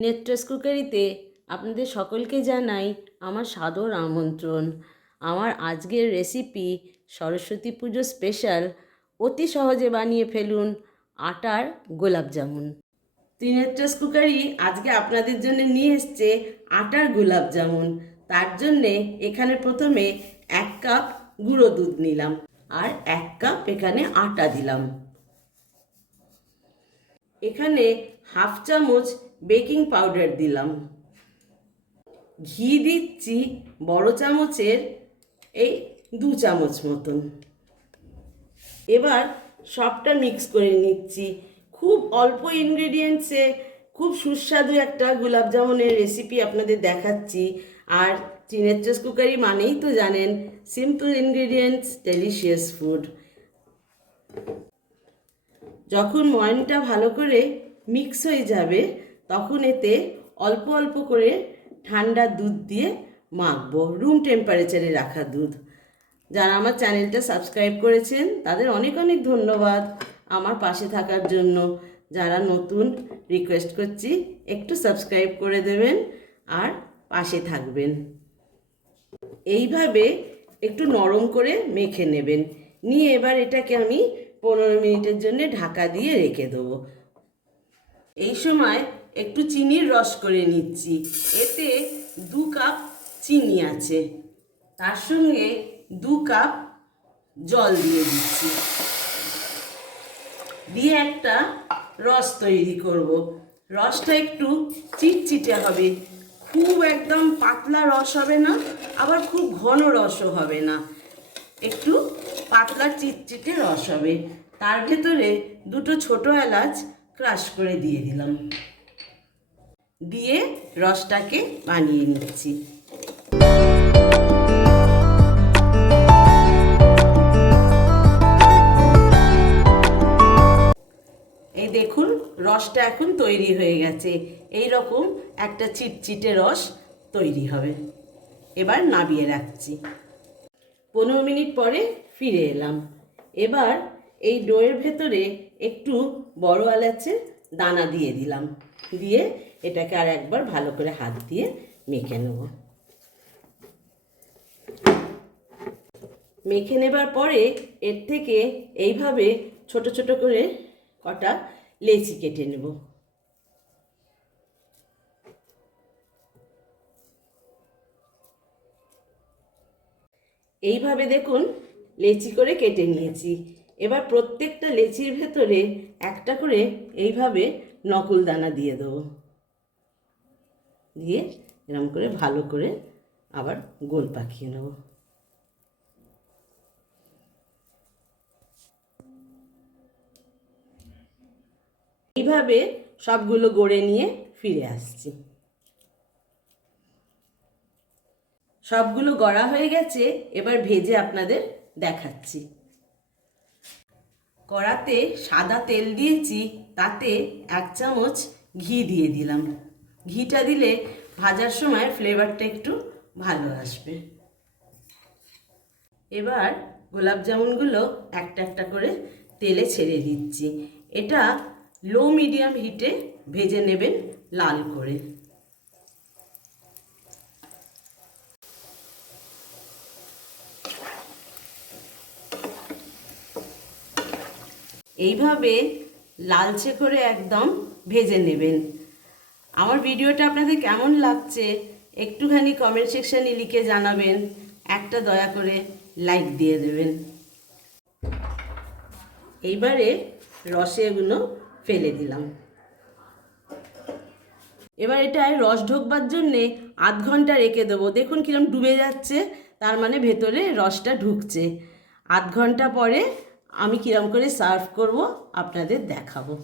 নেট্রেস কুকারিতে আপনাদের সকলকে জানাই আমার সাদর আমন্ত্রণ। আমার আজকের রেসিপি সরস্বতী পুজো স্পেশাল অতি সহজে বানিয়ে ফেলুন আটার গোলাপ জামুন। ত্রিনেট্রাস কুকারি আজকে আপনাদের জন্য নিয়ে এসছে আটার গোলাপ জামুন। তার জন্যে এখানে প্রথমে এক কাপ গুঁড়ো দুধ নিলাম। আর এক কাপ এখানে আটা দিলাম। এখানে হাফ চামচ বেকিং পাউডার দিলাম। ঘি দিচ্ছি বড় চামচের এই দু চামচ মতন। এবার সবটা মিক্স করে নিচ্ছি। খুব অল্প ইনগ্রেডিয়েন্টসে খুব সুস্বাদু একটা গোলাপ জামুনের রেসিপি আপনাদের দেখাচ্ছি। আর চিনেচাস কুকারি মানেই তো জানেন সিম্পল ইনগ্রেডিয়েন্টস ডেলিশিয়াস ফুড যখন ময়নটা ভালো করে মিক্স হয়ে যাবে, তখন এতে অল্প অল্প করে ঠান্ডা দুধ দিয়ে মাখবো রুম টেম্পারেচারে রাখা দুধ। যারা আমার চ্যানেলটা সাবস্ক্রাইব করেছেন, তাদের অনেক অনেক ধন্যবাদ আমার পাশে থাকার জন্য। যারা নতুন রিকোয়েস্ট করছি, একটু সাবস্ক্রাইব করে দেবেন আর পাশে থাকবেন। এইভাবে একটু নরম করে মেখে নেবেন। নিয়ে এবার এটাকে আমি পনেরো মিনিটের জন্য ঢাকা দিয়ে রেখে দেবো। এই সময় একটু চিনির রস করে নিচ্ছি। এতে দু কাপ চিনি আছে। তার সঙ্গে দু কাপ জল দিয়ে দিচ্ছি। দিয়ে একটা রস তৈরি করব। রসটা একটু চিটচিটে হবে। খুব একদম পাতলা রস হবে না, আবার খুব ঘন রসও হবে না। একটু পাতলা চিটচিটে রস হবে। তার ভেতরে দুটো ছোট এলাচ ক্রাশ করে দিয়ে দিলাম। দিয়ে রসটাকে বানিয়ে নিচ্ছি। এই দেখুন, রসটা এখন তৈরি হয়ে গেছে। এই রকম একটা চিটচিটে রস তৈরি হবে। এবার নাবিয়ে রাখছি। পনেরো মিনিট পরে ফিরে এলাম। এবার এই ডোয়ের ভেতরে একটু বড় এলাচে দানা দিয়ে দিলাম। দিয়ে এটাকে আর একবার ভালো করে হাত দিয়ে মেখে নেব। মেখে নেবার পরে এর থেকে এইভাবে ছোট ছোট করে কটা লেচি কেটে নেব। এইভাবে দেখুন লেচি করে কেটে নিয়েছি। এবার প্রত্যেকটা লেচির ভেতরে একটা করে এইভাবে নকল দানা দিয়ে দেবো। দিয়ে এরকম করে ভালো করে আবার গোল পাকিয়ে নেব। এইভাবে সবগুলো গড়ে নিয়ে ফিরে আসছি। সবগুলো গড়া হয়ে গেছে, এবার ভেজে আপনাদের দেখাচ্ছি। কড়াতে সাদা তেল দিয়েছি, তাতে এক চামচ ঘি দিয়ে দিলাম। ঘিটা দিলে ভাজার সময় ফ্লেভারটা একটু ভালো আসবে। এবার গোলাপ জামুনগুলো একটা একটা করে তেলে ছেড়ে দিচ্ছি। এটা লো মিডিয়াম হিটে ভেজে নেবেন লাল করে। এইভাবে লালচে করে একদম ভেজে নেবেন। আমার ভিডিওটা আপনাদের কেমন লাগছে একটুখানি কমেন্ট সেকশানে লিখে জানাবেন। একটা দয়া করে লাইক দিয়ে দেবেন। এইবারে রসে এগুলো ফেলে দিলাম। এবার এটায় রস ঢোকবার জন্যে আধ ঘণ্টা রেখে দেবো। দেখুন কিরম ডুবে যাচ্ছে, তার মানে ভেতরে রসটা ঢুকছে। আধ ঘণ্টা পরে আমি কিরম করে সার্ভ করব আপনাদের দেখাবো।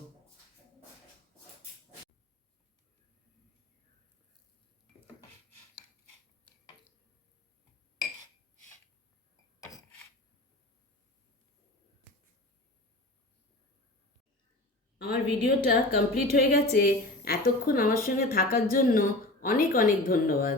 আমার ভিডিওটা কমপ্লিট হয়ে গেছে। এতক্ষণ আমার সঙ্গে থাকার জন্য অনেক অনেক ধন্যবাদ।